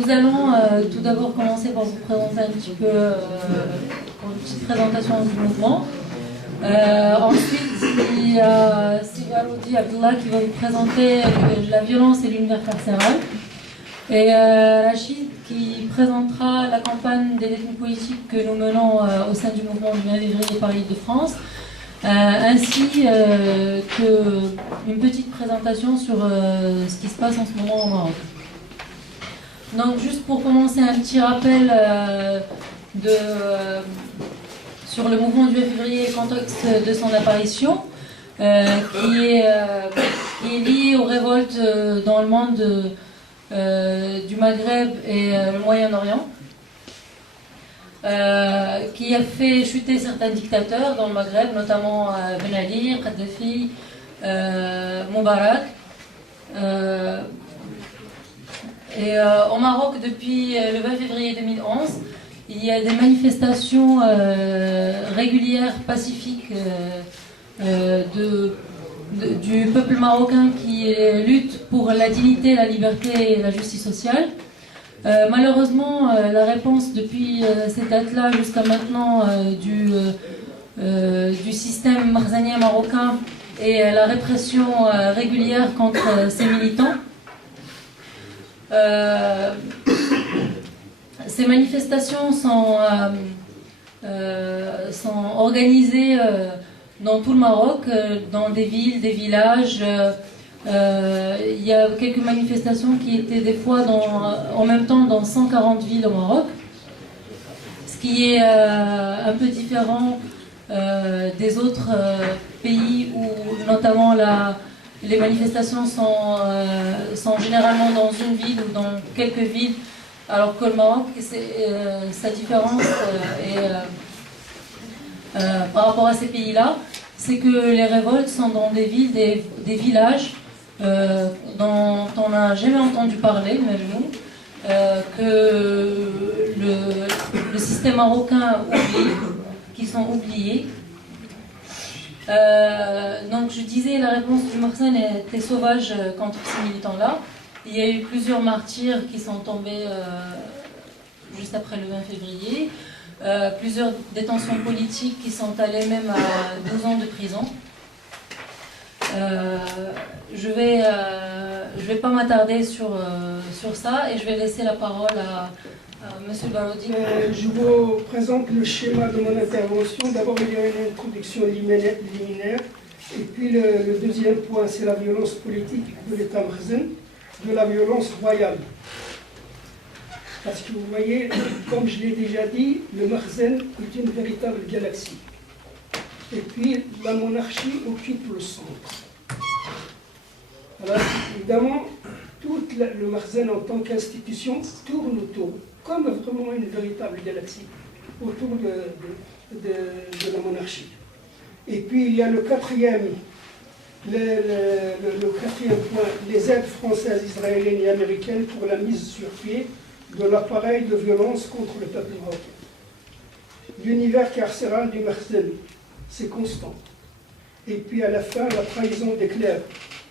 nous allons tout d'abord commencer par vous présenter un petit peu une petite présentation du mouvement. Ensuite, il y a Sigarodi Abdullah qui va vous présenter la violence et l'univers carcéral. Et Rachid qui présentera la campagne des détenus politiques que nous menons au sein du mouvement du 20 février par l'Île-de-France, ainsi qu'une petite présentation sur ce qui se passe en ce moment au Maroc. Donc juste pour commencer, un petit rappel sur le mouvement du 20 février et le contexte de son apparition, qui est lié aux révoltes dans le monde du Maghreb et le Moyen-Orient, qui a fait chuter certains dictateurs dans le Maghreb, notamment Ben Ali, Kadhafi, Moubarak. Au Maroc, depuis le 20 février 2011, il y a des manifestations régulières, pacifiques du peuple marocain qui lutte pour la dignité, la liberté et la justice sociale. Malheureusement, la réponse depuis cette date-là jusqu'à maintenant du système marzanien marocain et la répression régulière contre ces militants. Ces manifestations sont organisées dans tout le Maroc, dans des villes, des villages. Il y a quelques manifestations qui étaient des fois en même temps dans 140 villes au Maroc, ce qui est un peu différent des autres pays où notamment les manifestations sont généralement dans une ville ou dans quelques villes, alors que le Maroc, sa différence par rapport à ces pays-là, c'est que les révoltes sont dans des villes, des villages dont on n'a jamais entendu parler, même nous, que le système marocain oublie, qui sont oubliés. Donc je disais, la réponse du Marseille était sauvage contre ces militants-là. Il y a eu plusieurs martyrs qui sont tombés juste après le 20 février. Plusieurs détentions politiques qui sont allées même à 12 ans de prison. Je vais pas m'attarder sur ça et je vais laisser la parole à M. Barodi. Je vous présente le schéma de mon intervention. D'abord, il y a une introduction liminaire. Et puis le deuxième point, c'est la violence politique de l'État marzen, de la violence royale. Parce que vous voyez, comme je l'ai déjà dit, le Marzen est une véritable galaxie. Et puis la monarchie occupe le centre. Alors évidemment, tout le Marzen en tant qu'institution tourne autour, comme vraiment une véritable galaxie, autour de la monarchie. Et puis il y a le quatrième point, les aides françaises, israéliennes et américaines pour la mise sur pied de l'appareil de violence contre le peuple marocain. L'univers carcéral du Marzen, c'est constant. Et puis à la fin, la trahison des clercs,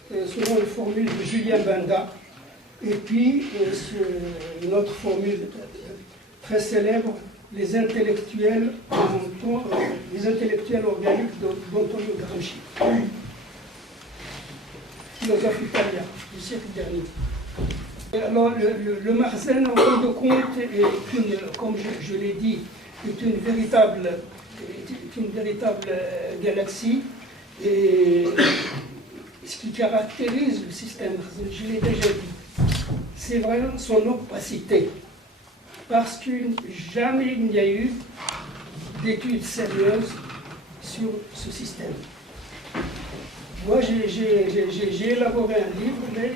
selon la formule de Julien Benda. Et puis, notre formule très célèbre, les intellectuels organiques d'Antonio Gramsci, philosophe italien du siècle dernier. Alors, le Marzen, en fin de compte, comme je l'ai dit, est une véritable galaxie. Et ce qui caractérise le système Marzen, je l'ai déjà dit, c'est vraiment son opacité. Parce que jamais il n'y a eu d'études sérieuses sur ce système. Moi, j'ai élaboré un livre, mais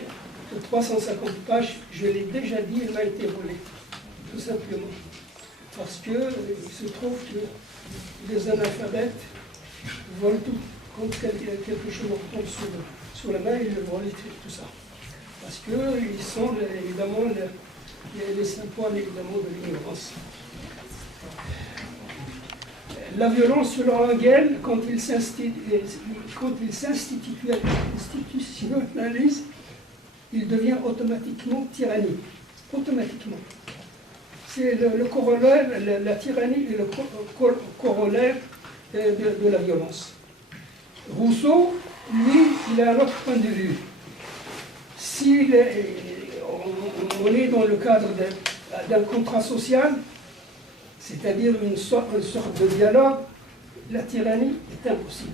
de 350 pages, je l'ai déjà dit, il m'a été volé, tout simplement. Parce qu'il se trouve que les analphabètes volent tout. Quand quelque chose leur tombe sur la main, ils le volent tout ça. Parce qu'ils sont évidemment les symboles évidemment de l'ignorance. La violence selon Hegel, quand il s'institutionnalise, il devient automatiquement tyrannie. automatiquement. C'est le corollaire, la tyrannie est le corollaire de la violence. Rousseau, lui, il a un autre point de vue. Si on est dans le cadre d'un contrat social, c'est-à-dire une sorte de dialogue, la tyrannie est impossible.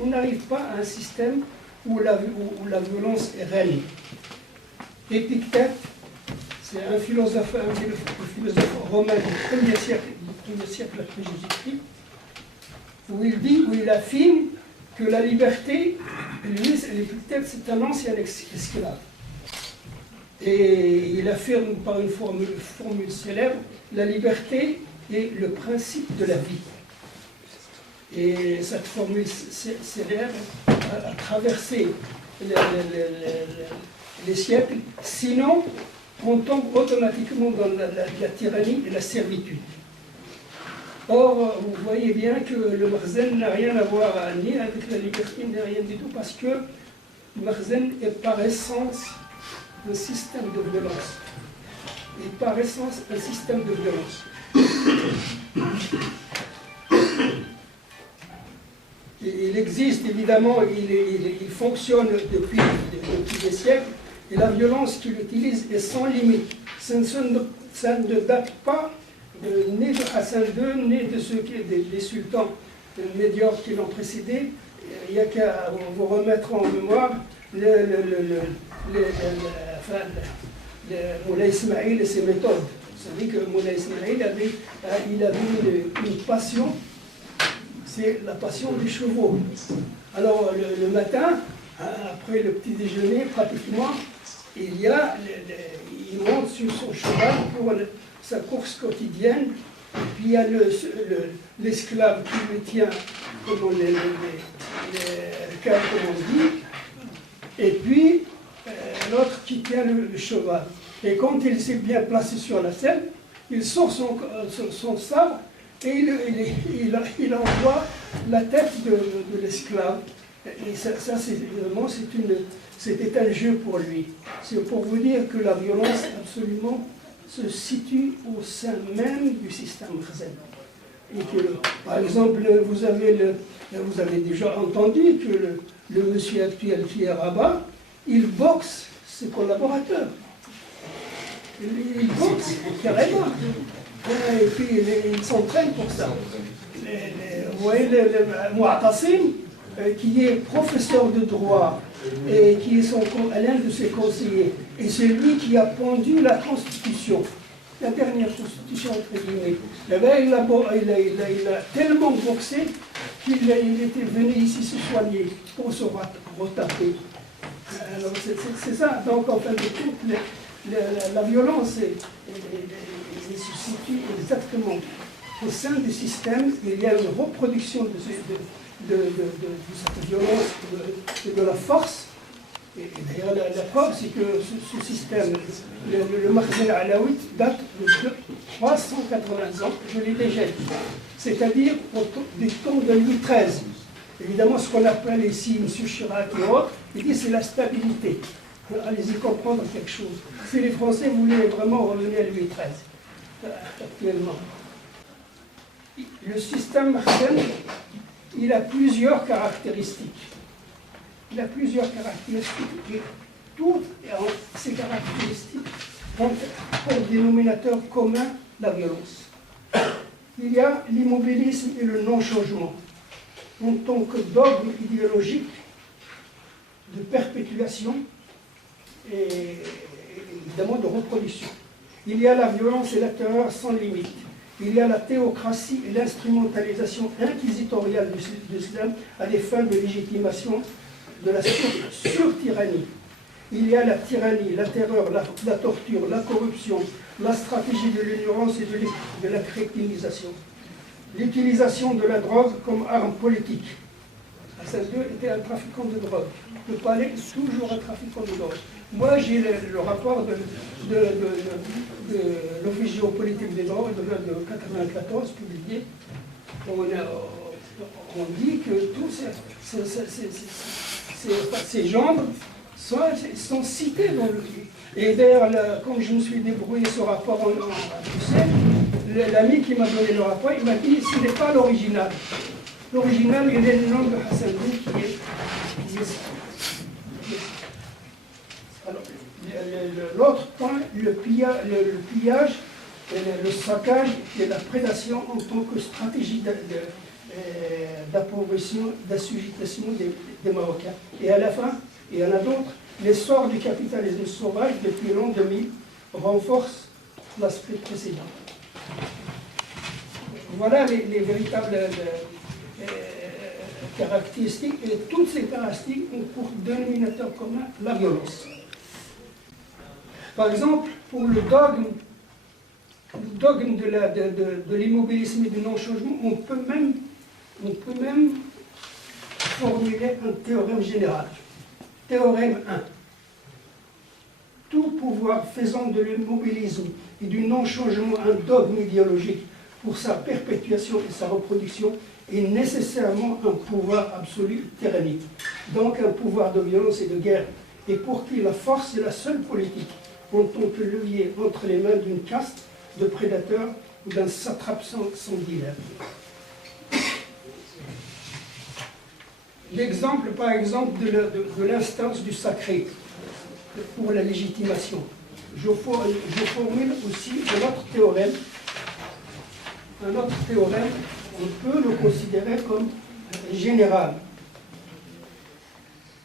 On n'arrive pas à un système où la violence est règne. Épictète, c'est un philosophe romain du 1er siècle après Jésus-Christ, où il affirme que la liberté, lui, Épictète, c'est un ancien esclave. Et il affirme par une formule célèbre, la liberté est le principe de la vie. Et cette formule célèbre a traversé les siècles, sinon on tombe automatiquement dans la tyrannie et la servitude. Or, vous voyez bien que le Makhzen n'a rien à voir ni avec la liberté, ni rien du tout, parce que le Makhzen est par essence un système de violence. Et par essence un système de violence. Il existe évidemment, il fonctionne depuis des siècles, et la violence qu'il utilise est sans limite. Ça ne date pas ni de Hassan II, ni de ceux des sultans médiocres qui l'ont précédé. Il n'y a qu'à vous remettre en mémoire Moulay Ismaïl et ses méthodes. Vous savez que Moulay Ismaïl avait une passion, c'est la passion des chevaux. Alors le matin, après le petit déjeuner, pratiquement, il monte sur son cheval pour sa course quotidienne, et puis il y a l'esclave qui le tient, comme on dit, et puis l'autre qui tient le cheval. Et quand il s'est bien placé sur la selle, il sort son sabre et il envoie la tête de l'esclave. Et ça c'était un jeu pour lui. C'est pour vous dire que la violence, absolument, se situe au sein même du système Makhzen. Et que, par exemple, vous avez déjà entendu que le monsieur actuel qui est rabat, il boxe ses collaborateurs. Il boxe carrément. Et puis il s'entraîne pour ça. Vous voyez, le Mou'tasim, qui est professeur de droit et qui est l'un de ses conseillers, et c'est lui qui a pendu la Constitution, la dernière Constitution entre guillemets. Eh bien, il a tellement boxé qu'il était venu ici se soigner pour se retaper. Alors c'est ça. Donc en fin de compte, la violence se situe exactement au sein du système. Il y a une reproduction de cette violence, de la force. Et d'ailleurs, la preuve, c'est que ce système, le Makhzen alaouite, date de 380 ans, je l'ai déjà dit. C'est-à-dire du temps de Louis XIII. Évidemment, ce qu'on appelle ici M. Chirac et autres, il dit c'est la stabilité. Allez-y comprendre quelque chose. Si les Français voulaient vraiment revenir à Louis XIII, actuellement. Le système Makhzen, il a plusieurs caractéristiques. Il a plusieurs caractéristiques et toutes ces caractéristiques ont pour dénominateur commun la violence. Il y a l'immobilisme et le non-changement en tant que dogme idéologique de perpétuation et évidemment de reproduction. Il y a la violence et la terreur sans limite. Il y a la théocratie et l'instrumentalisation inquisitoriale de l'islam à des fins de légitimation de la sur-tyrannie. Il y a la tyrannie, la terreur, la torture, la corruption, la stratégie de l'ignorance et de la crétinisation. L'utilisation de la drogue comme arme politique. Hassan II était un trafiquant de drogue. Le palais est toujours un trafiquant de drogue. Moi, j'ai le rapport de l'Office géopolitique des drogues de 1994 publié. On dit que tous ces gens sont cités dans le livre. Et d'ailleurs, quand je me suis débrouillé ce rapport en Bruxelles, l'ami qui m'a donné le rapport, il m'a dit ce n'est pas l'original. L'original, il est le nom de Hassan II qui est alors, l'autre point, le pillage, le saccage et la prédation en tant que stratégie d'appauvrissement, d'assujettissement des Marocains. Et à la fin, il y en a d'autres, l'essor du capitalisme sauvage depuis l'an 2000 renforce l'aspect précédent. Voilà les véritables caractéristiques, et toutes ces caractéristiques ont pour dénominateur commun la violence. Par exemple, pour le dogme de l'immobilisme et du non-changement, on peut même formuler un théorème général. Théorème 1. Tout pouvoir faisant de l'immobilisme et du non-changement un dogme idéologique pour sa perpétuation et sa reproduction est nécessairement un pouvoir absolu tyrannique, donc un pouvoir de violence et de guerre, et pour qui la force est la seule politique, en tant que levier entre les mains d'une caste de prédateurs ou d'un satrape sanguinaire. L'exemple, par exemple, de l'instance du sacré pour la légitimation. Je formule aussi un autre théorème. Un autre théorème, on peut le considérer comme général.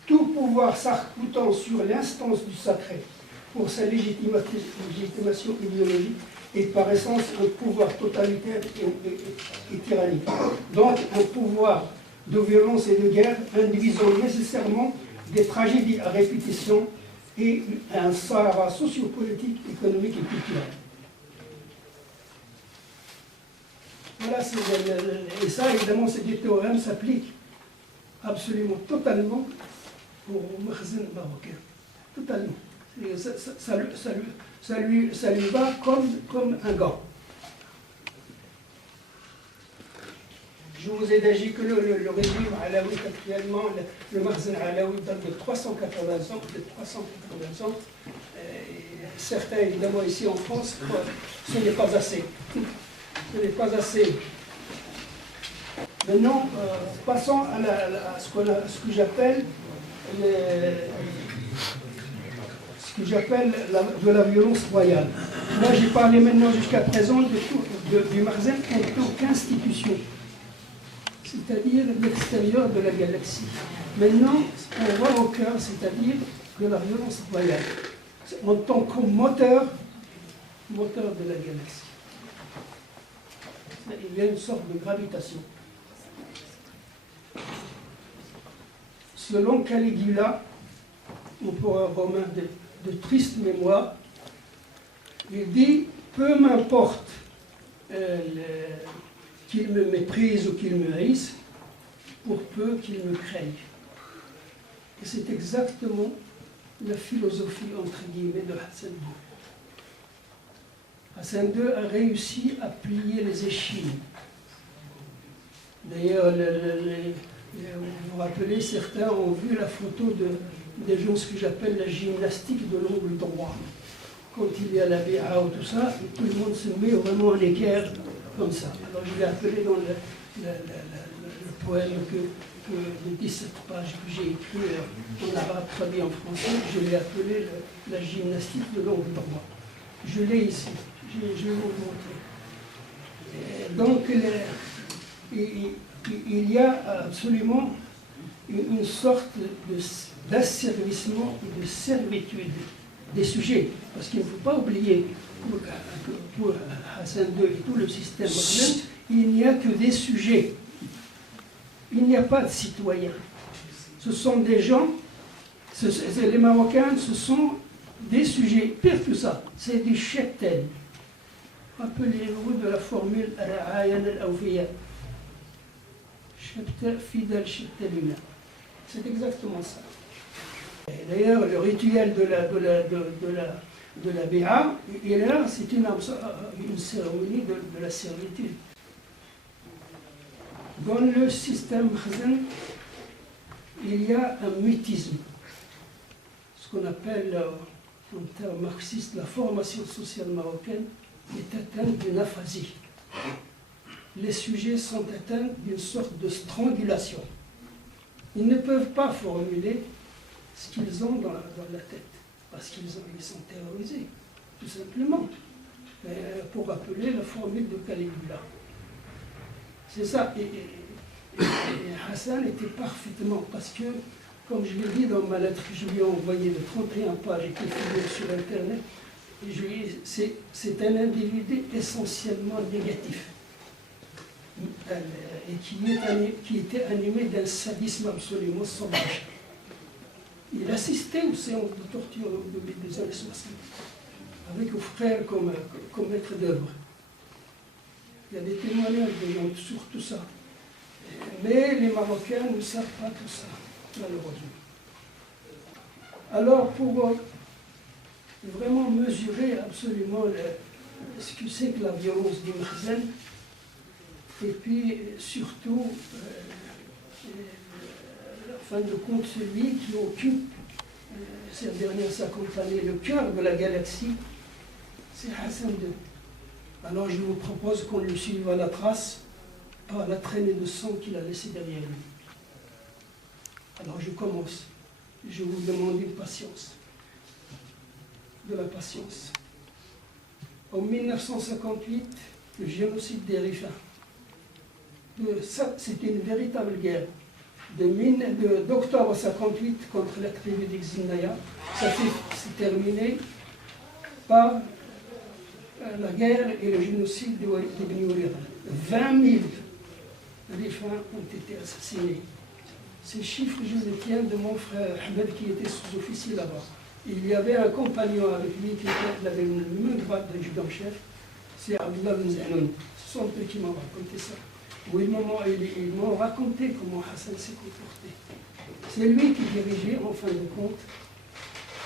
Tout pouvoir s'arc-boutant sur l'instance du sacré pour sa légitimation idéologique est par essence un pouvoir totalitaire et tyrannique. Donc un pouvoir de violence et de guerre induisant nécessairement des tragédies à répétition et un Sahara sociopolitique, économique et culturel. Voilà, et ça, évidemment, ces deux théorèmes s'appliquent absolument, totalement au Makhzen marocain. Totalement. Ça lui va comme un gant. Je vous ai déjà dit que le régime alaoui, actuellement, le Makhzen alaoui date de 380 ans, certains, évidemment, ici en France, ce n'est pas assez. Ce n'est pas assez. Maintenant, passons à ce que j'appelle de la violence royale. Moi, j'ai parlé maintenant jusqu'à présent du Makhzen en tant qu'institution, c'est-à-dire l'extérieur de la galaxie. Maintenant, on va au cœur, c'est-à-dire de la violence royale, en tant que moteur de la galaxie. Il y a une sorte de gravitation. Selon Caligula, empereur romain de triste mémoire, il dit « Peu m'importe qu'il me méprise ou qu'il me haïsse, pour peu qu'il me craigne. » Et c'est exactement la philosophie, entre guillemets, de Hassan II. Hassan II a réussi à plier les échines. D'ailleurs, vous vous rappelez, certains ont vu la photo des gens, ce que j'appelle la gymnastique de l'angle droit. Quand il y a la BA ou tout ça, tout le monde se met vraiment en équerre comme ça. Alors je l'ai appelé dans le poème de 17 pages que j'ai écrit en arabe traduit en français, je l'ai appelé la gymnastique de l'angle droit. Je l'ai ici, je vais vous le montrer. Donc, il y a absolument une sorte d'asservissement et de servitude des sujets. Parce qu'il ne faut pas oublier, pour Hassan II et tout le système moderne, il n'y a que des sujets. Il n'y a pas de citoyens. Ce sont des gens, les Marocains, ce sont des sujets. Pire que ça, c'est du cheptel. Rappelez-vous de la formule Ra'ayan al-Awfiya. Fidèle chepteluna. C'est exactement ça. D'ailleurs, le rituel de la BA, il est là, c'est une cérémonie de la servitude. Dans le système Makhzen, il y a un mutisme. qu'on appelle, en termes marxistes, la formation sociale marocaine est atteinte d'une aphasie. Les sujets sont atteints d'une sorte de strangulation. Ils ne peuvent pas formuler ce qu'ils ont dans la tête, parce qu'ils sont terrorisés, tout simplement, pour rappeler la formule de Caligula. C'est ça. Et Hassan était parfaitement, parce que, comme je l'ai dit dans ma lettre que je lui ai envoyée de 31 pages et qui figure sur Internet, c'est un individu essentiellement négatif, et qui était animé d'un sadisme absolument sauvage. Il assistait aux séances de torture des années 60, avec aux frères comme maître d'œuvre. Il y a des témoignages de gens sur tout ça. Mais les Marocains ne savent pas tout ça, malheureusement. Alors, pour vraiment mesurer absolument ce que c'est que la violence du Makhzen, et puis surtout, en fin de compte, celui qui occupe ces dernières 50 années le cœur de la galaxie, c'est Hassan II. Alors je vous propose qu'on lui suive à la trace par la traînée de sang qu'il a laissée derrière lui. Alors je commence. Je vous demande une patience. De la patience. En 1958, le génocide des Rifins. C'était une véritable guerre. D'octobre 58 contre la tribu d'Exinaya, ça s'est terminé par la guerre et le génocide d'Ibn Ourir. 20 000 Rifins ont été assassinés. Ces chiffres, je les tiens de mon frère Ahmed qui était sous-officier là-bas. Il y avait un compagnon avec lui qui avait le même grade d'adjudant-chef, c'est Abdullah Ben Zahnoun. Ce sont eux qui m'ont raconté ça. Où ils m'ont raconté comment Hassan s'est comporté. C'est lui qui dirigeait, en fin de compte,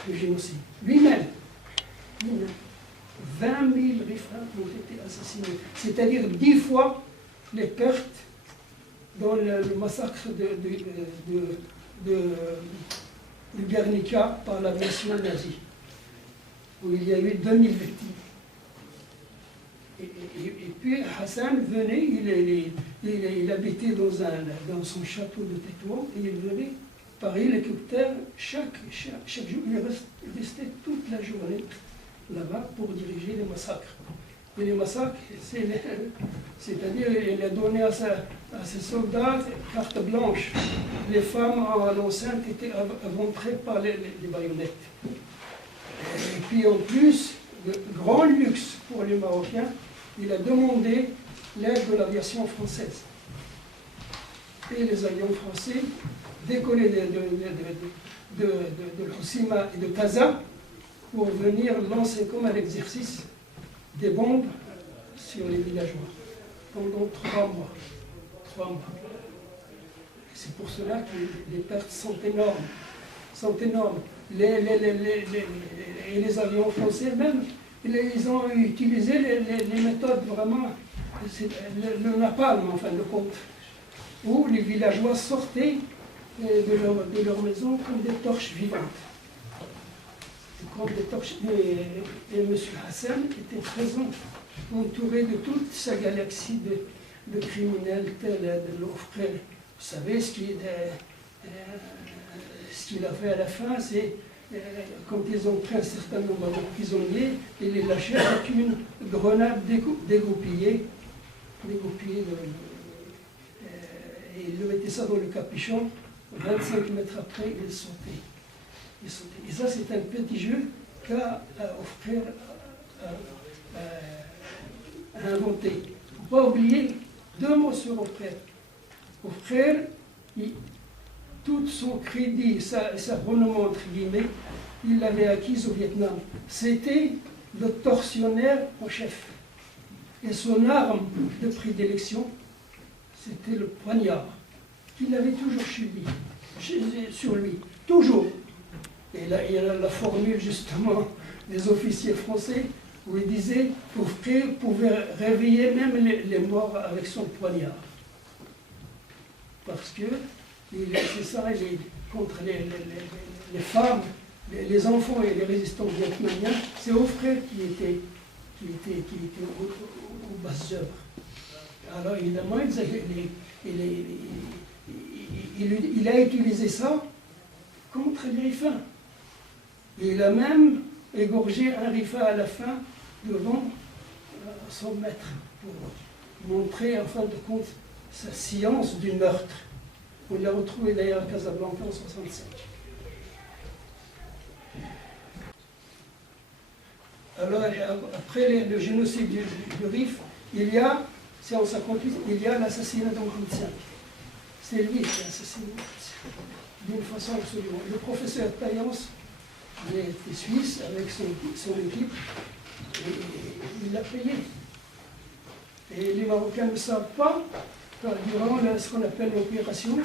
le génocide. Lui-même. 20 000 Rifins ont été assassinés. C'est-à-dire 10 fois les pertes dans le massacre de Guernica par l'aviation nazie, où il y a eu 2000 victimes. Et puis Hassan venait, il habitait dans son château de Tétouan, et il venait par hélicoptère chaque jour. Il restait toute la journée là-bas pour diriger les massacres. Et les massacres, c'est-à-dire il a donné à ses soldats carte blanche. Les femmes enceintes étaient éventrées par les baïonnettes. Et puis en plus, le grand luxe pour les Marocains, il a demandé l'aide de l'aviation française. Et les avions français décollaient de Hossima et de Taza pour venir lancer comme un exercice des bombes sur les villageois pendant 3 mois. 3 mois. C'est pour cela que les pertes sont énormes. Sont énormes. Et les avions français même, ils ont utilisé les méthodes vraiment, le napalm en fin de compte, où les villageois sortaient de leur maison comme des torches vivantes. Comme des torches. Et M. Hassan était présent, entouré de toute sa galaxie de criminels tels de leurs frères. Vous savez, ce qu'il a fait à la fin, c'est quand ils ont pris un certain nombre de prisonniers, ils les lâchaient avec une grenade dégoupillée. Et ils le mettaient ça dans le capuchon. 25 mètres après, ils sautaient. Et ça, c'est un petit jeu qu'a Hofreer inventé. Il ne faut pas oublier 2 mots sur Hofreer. Hofreer, tout son crédit, sa renommée, entre guillemets, il l'avait acquise au Vietnam. C'était le tortionnaire en chef. Et son arme de prédilection, c'était le poignard, qu'il avait toujours sur lui. Toujours. Et là, il y a la formule, justement, des officiers français, où il disait qu'Hofreer pouvait réveiller même les morts avec son poignard. Parce que, c'est ça, contre les femmes, les enfants et les résistants vietnamiens, c'est aux frères qui étaient aux basses œuvres. Alors évidemment, il a utilisé ça contre les rifins. Il a même égorgé un rifin à la fin devant son maître pour montrer en fin de compte sa science du meurtre. On l'a retrouvé d'ailleurs à Casablanca en 1965. Alors après le génocide du Rif, il y a, c'est en 1958, il y a l'assassinat d'en 1925. C'est lui qui a assassiné d'une façon absolument. Le professeur Taillance, il était suisse avec son équipe, et il l'a payé. Et les Marocains ne savent pas, durant ce qu'on appelle l'opération,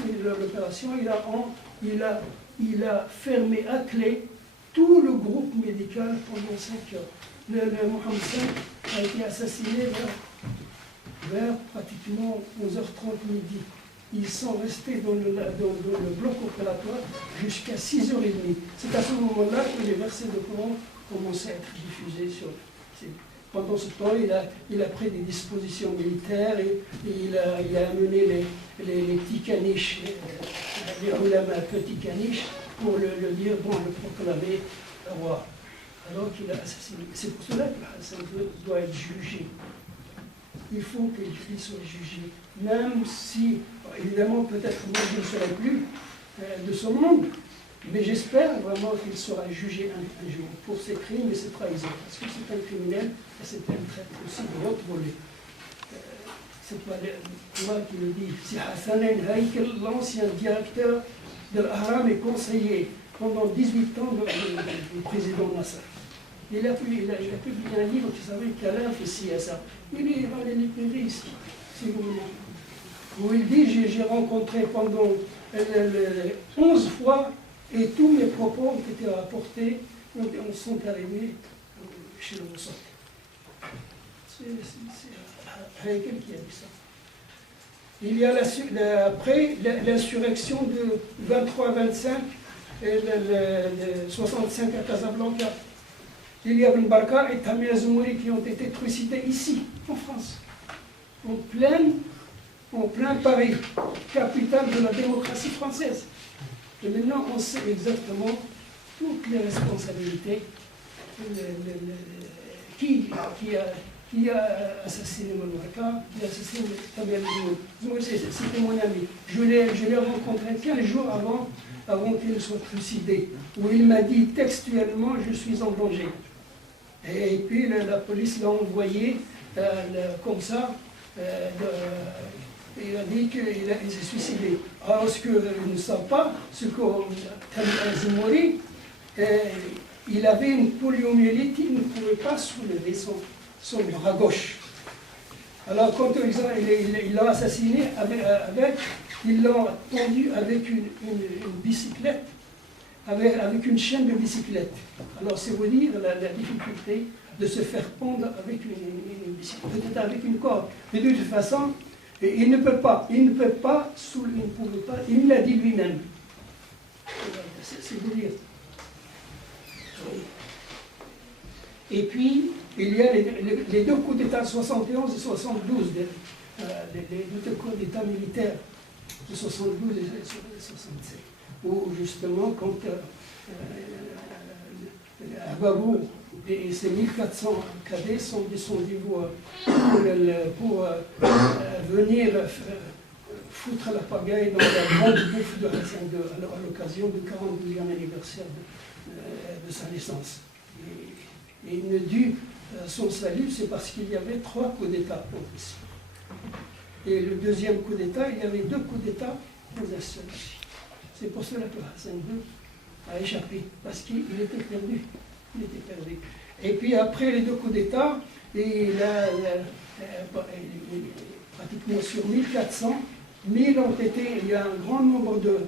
il a fermé à clé tout le groupe médical pendant 5 heures. Le Mohamed V a été assassiné vers pratiquement 11h30 midi. Ils sont restés dans le bloc opératoire jusqu'à 6h30. C'est à ce moment-là que les versets de Coran commençaient à être diffusés. Pendant ce temps, il a pris des dispositions militaires et il a amené les petits caniches, les ulama petits caniches, pour le dire, bon, le proclamer roi. Alors qu'il a assassiné. C'est pour cela que Hassan II doit être jugé. Il faut qu'il soit jugé. Même si, évidemment, peut-être moi je ne serai plus de ce monde, mais j'espère vraiment qu'il sera jugé un jour pour ses crimes et ses trahisons. Parce que c'est un criminel et c'est un traître aussi de l'autre volet. C'est pas moi qui le dis. Si Hassan Haïkel, l'ancien directeur de l'Ahram et conseiller pendant 18 ans du président Nasser. Il a publié un livre qui s'appelle Kalaf et Siasa. Il est dans les librairies ici, si vous voulez. Où il dit, j'ai rencontré pendant 11 fois et tous mes propos ont été rapportés, sont arrivés chez le Mossad. C'est Haïkel qui a dit ça. Il y a après l'insurrection de 23-25 et le 65 à Casablanca. Il y a Ibn Barka et Tamir Zoumouri qui ont été trucidés ici, en France, en plein Paris, capitale de la démocratie française. Et maintenant, on sait exactement toutes les responsabilités, qui a assassiné Ibn Barka, qui a assassiné Tamir Zoumouri. C'était mon ami. Je l'ai rencontré 15 jours avant qu'il soit trucidé, où il m'a dit textuellement, je suis en danger. Et puis la police l'a envoyé comme ça, il a dit qu'il s'est suicidé. Alors ce qu'ils ne savent pas, c'est que Tamir Zoumouri, il avait une poliomyélite, il ne pouvait pas soulever son bras gauche. Alors quand ils l'ont assassiné, ils l'ont tendu avec une bicyclette, avec une chaîne de bicyclette. Alors c'est vous dire la difficulté de se faire pendre avec une bicyclette, peut-être avec une corde. Mais de toute façon, il ne peut pas, il me l'a dit lui-même. C'est vous dire. Et puis, il y a les deux coups d'État 71 et 72, les deux coups d'État militaires de 72 et 67, où justement, quand à Babou et ses 1400 cadets sont descendus pour venir foutre la pagaille dans la grande bouffe de Hassan II à l'occasion du 42e anniversaire de sa naissance. Et il ne dut son salut, c'est parce qu'il y avait 3 coups d'État ici. Et le deuxième coup d'État, il y avait 2 coups d'État dans un seul. C'est pour cela que Hassan II a échappé, parce qu'il était perdu. Il était perdu. Et puis après les 2 coups d'État, pratiquement sur 1400, 1000 ont été, il y a un grand nombre de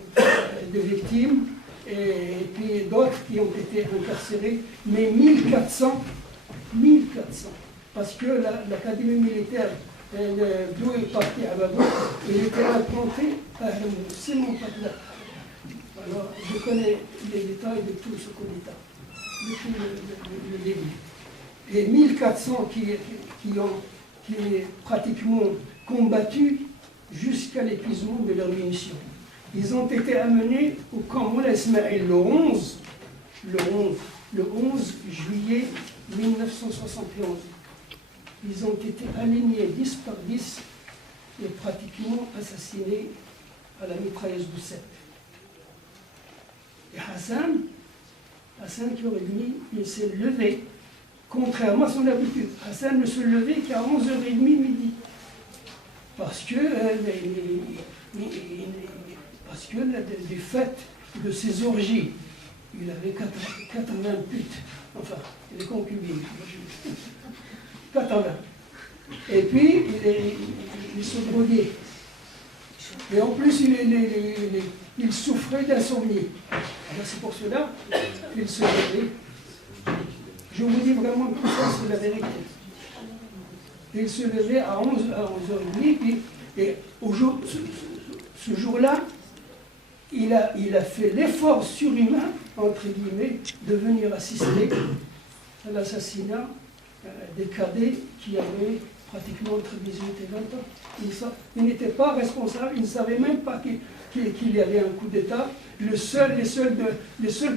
victimes, et puis d'autres qui ont été incarcérés, mais 1400, parce que l'académie militaire d'où est parti à Babou, il était implanté à c'est mon patelin. Alors, je connais les détails de tout ce coup d'État, depuis le début. Et 1400 qui ont pratiquement combattu jusqu'à l'épuisement de leurs munitions. Ils ont été amenés au camp Moula Ismail le 11 juillet 1971. Ils ont été alignés 10 par 10 et pratiquement assassinés à la mitrailleuse du 7. Et Hassan qui aurait dit, il s'est levé, contrairement à son habitude. Hassan ne se levait qu'à 11h30 midi. Parce que des fêtes de ses orgies, il avait 80 putes, enfin, les concubines, 80. Et puis, il se droguait. Et en plus, il souffrait d'insomnie. Alors c'est pour cela qu'il se levait. Je vous dis vraiment tout ça, c'est la vérité. Il se levait à 11h30, et ce jour-là, il a fait l'effort surhumain, entre guillemets, de venir assister à l'assassinat des cadets qui avaient pratiquement entre 18 et 20 ans. Il n'était pas responsable, il ne savait même pas qu'il y avait un coup d'État. Les seules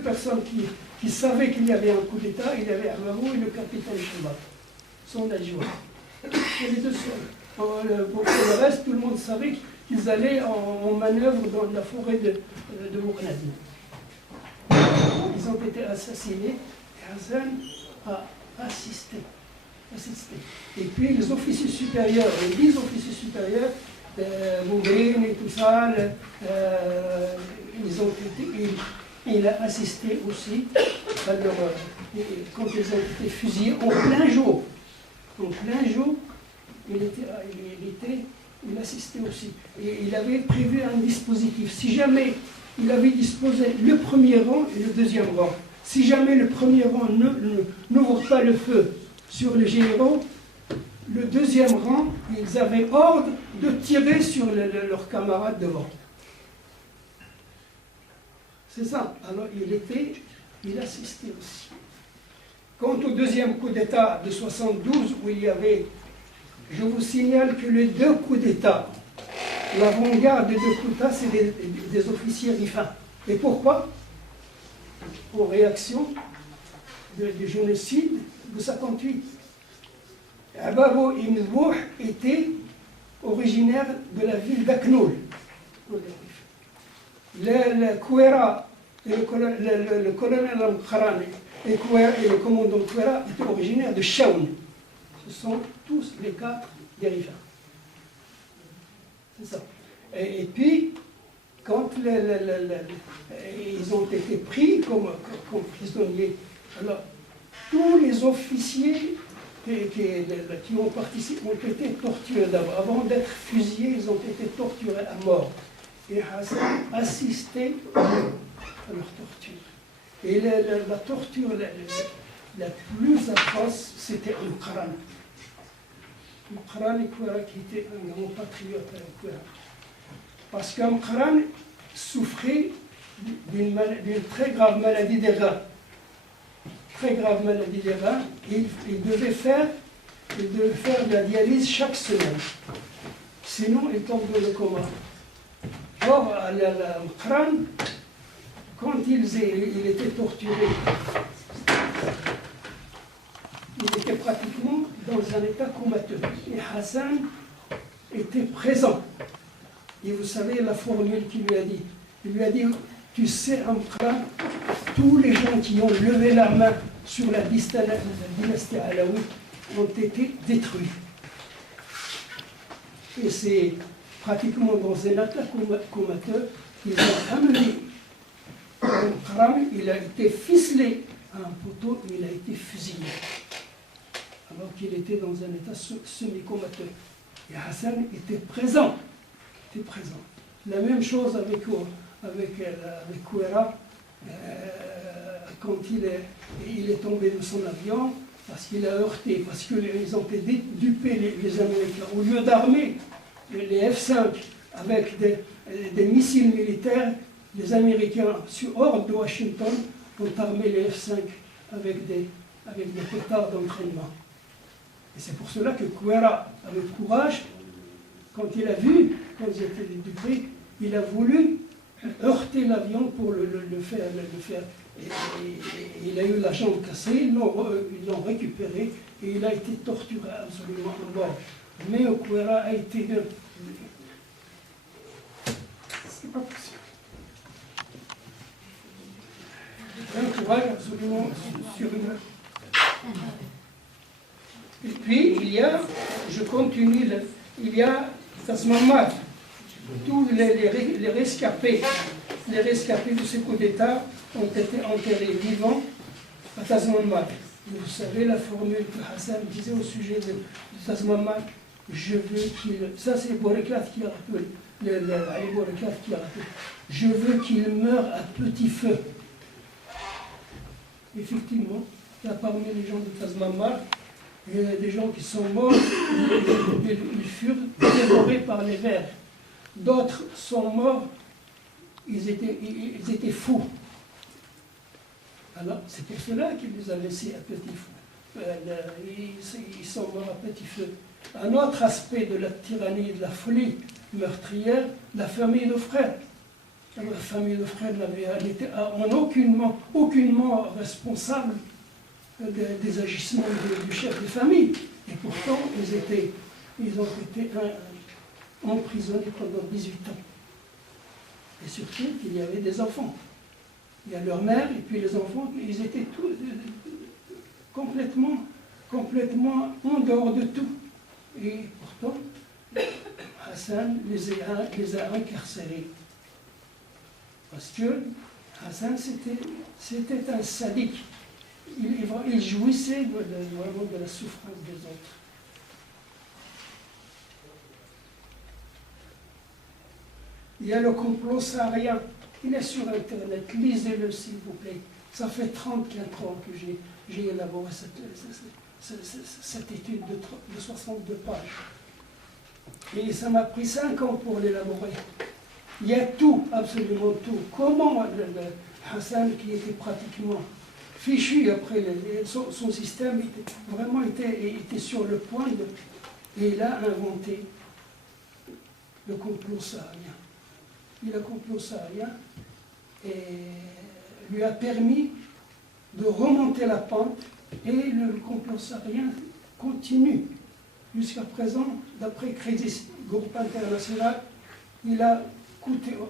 personnes qui savaient qu'il y avait un coup d'État, il y avait Amaro et le capitaine Chabat, son adjoint. C'est les deux seuls. Pour le reste, tout le monde savait qu'ils allaient en manœuvre dans la forêt de Mouknadi. Ils ont été assassinés et Hassan a assisté. Et puis les officiers supérieurs, les 10 officiers supérieurs, Bougrine et tout ça, il a assisté aussi quand ils ont été fusillés en plein jour. En plein jour, il assistait aussi. Et il avait prévu un dispositif. Si jamais il avait disposé le premier rang et le deuxième rang, si jamais le premier rang n'ouvre pas le feu sur les généraux, le deuxième rang, ils avaient ordre de tirer sur leurs camarades devant. C'est ça. Alors il assistait aussi. Quant au deuxième coup d'État de 72, où il y avait, je vous signale que les deux coups d'État, l'avant-garde des deux coups d'État, c'est des officiers rifins. Et pourquoi? En réaction du génocide de 58. Ababo Ibn Bouh était originaire de la ville d'Aknoul. Le Kouera et le colonel Al-Kharani et le commandant Kouera étaient originaires de Chaoun. Ce sont tous les 4 des rivins. C'est ça. Et puis, quand ils ont été pris comme prisonniers, alors tous les officiers qui ont participé ont été torturés d'abord. Avant d'être fusillés, ils ont été torturés à mort. Et Hassan assistait à leur torture. Et la torture la plus atroce, c'était Al-Qaran. Al-Qaran qui était un grand patriote à Al-Qaran. Parce qu'Al-Qaran souffrait d'une très grave maladie des reins. Très grave maladie des reins. Il devait faire de la dialyse chaque semaine. Sinon, il tombe dans le coma. Or, Al-Qaran, quand il était torturé, il était pratiquement dans un état comateux. Et Hassan était présent. Et vous savez la formule qu'il lui a dit. Il lui a dit, tu sais, Al-Qaran, tous les gens qui ont levé la main sur la dynastie alaouite ont été détruits. Et c'est pratiquement dans un état comateux qu'ils ont amené Al-Qaran, il a été ficelé à un poteau, il a été fusillé. Alors qu'il était dans un état semi-comateux. Et Hassan était présent. La même chose avec Kouera, quand il est tombé de son avion, parce qu'il a heurté, parce qu'ils ont été dupés, les Américains. Au lieu d'armer les F-5 avec des missiles militaires, les Américains, hors de Washington, ont armé les F-5 avec des pétards d'entraînement. Et c'est pour cela que Kouera, avec courage, quand il a vu, quand ils étaient dupés, il a voulu heurter l'avion pour le faire. Et il a eu la jambe cassée, ils l'ont récupéré et il a été torturé absolument en mort. Mais Kouera a été... C'est pas possible. Un courage absolument surhumain. Et puis, il y a, je continue, il y a Tasmamad, tous les rescapés de ce coup d'État ont été enterrés vivants à Tasmamad. Vous savez la formule que Hassan disait au sujet de Tasmamad, je veux qu'il... Ça c'est Boreklat qui a rappelé, je veux qu'il meure à petit feu. Effectivement, il y a parmi les gens de Tasmamad, il y a des gens qui sont morts, ils furent dévorés par les vers. D'autres sont morts, ils étaient fous. Alors, c'est pour cela qu'il les a laissés à petit feu. Ils sont morts à petit feu. Un autre aspect de la tyrannie et de la folie meurtrière, la famille de frères. La famille de frères n'était aucunement responsable des agissements du chef de famille. Et pourtant, ils ont été emprisonnés pendant 18 ans. Et surtout qu'il y avait des enfants. Il y a leur mère et puis les enfants, ils étaient tous complètement en dehors de tout. Et pourtant, Hassan les a incarcérés. Parce que Hassan, c'était un sadique. Il jouissait vraiment de la souffrance des autres. Il y a le complot saharien. Il est sur Internet. Lisez-le, s'il vous plaît. Ça fait 34 ans que j'ai élaboré cette étude de 62 pages. Et ça m'a pris 5 ans pour l'élaborer. Il y a tout, absolument tout. Comment Hassan, qui était pratiquement fichu après, son système était sur le point et il a inventé le complot saharien. Le complot saharien lui a permis de remonter la pente et le complot saharien continue. Jusqu'à présent, d'après Crédit Groupe International, il a coûté au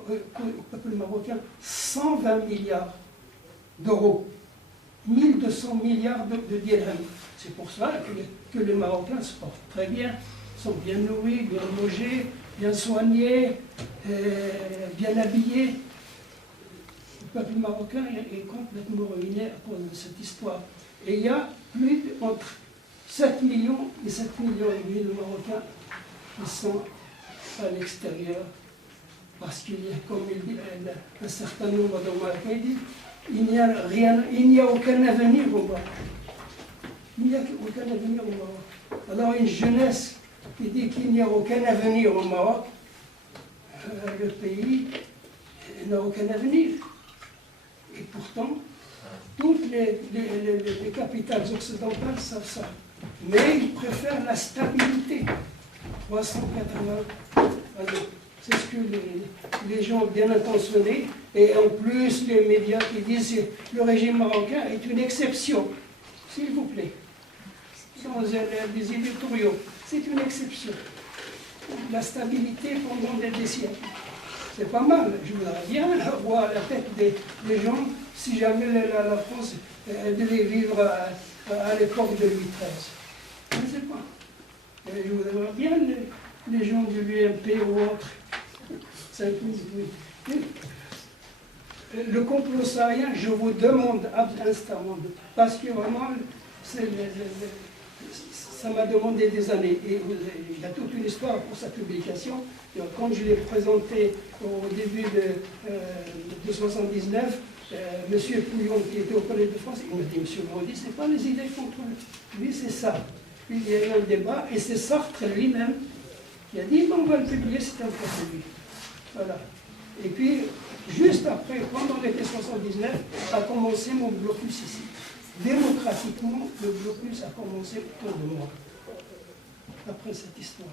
peuple marocain 120 milliards d'euros, 1200 milliards de dirhams. C'est pour ça que les Marocains se portent très bien, sont bien nourris, bien logés, bien soignés, bien habillés. Le peuple marocain est complètement ruiné à cause de cette histoire. Et il y a entre 7 millions et 7,5 millions de Marocains qui sont à l'extérieur. Parce qu'il y a, comme il dit, un certain nombre de Marocains disent, il n'y a aucun avenir au Maroc. Il n'y a aucun avenir au Maroc. Alors une jeunesse qui dit qu'il n'y a aucun avenir au Maroc, le pays n'a aucun avenir. Et pourtant, toutes les capitales occidentales savent ça. Mais ils préfèrent la stabilité. 380 années. C'est ce que les gens bien intentionnés, et en plus les médias qui disent que le régime marocain est une exception. S'il vous plaît. Sans des éditoriaux. C'est une exception. La stabilité pendant des siècles. C'est pas mal. Je voudrais bien avoir la tête des gens si jamais la France devait vivre à l'époque de Louis XIII. Je ne sais pas. Je voudrais bien les gens de l'UMP ou autres. Le complot saharien, je vous demande instamment, parce que vraiment, ça m'a demandé des années. Et il y a toute une histoire pour sa publication. Quand je l'ai présenté au début de 79, M. Pouillon, qui était au Collège de France, il m'a dit, M. Brody, ce n'est pas les idées contre lui, c'est ça. Puis il y a eu un débat, et c'est Sartre lui-même qui a dit, bon, on va le publier, c'est un peu lui. Voilà. Et puis, Juste après, pendant l'été 79, a commencé mon blocus ici. Démocratiquement, le blocus a commencé autour de moi, après cette histoire.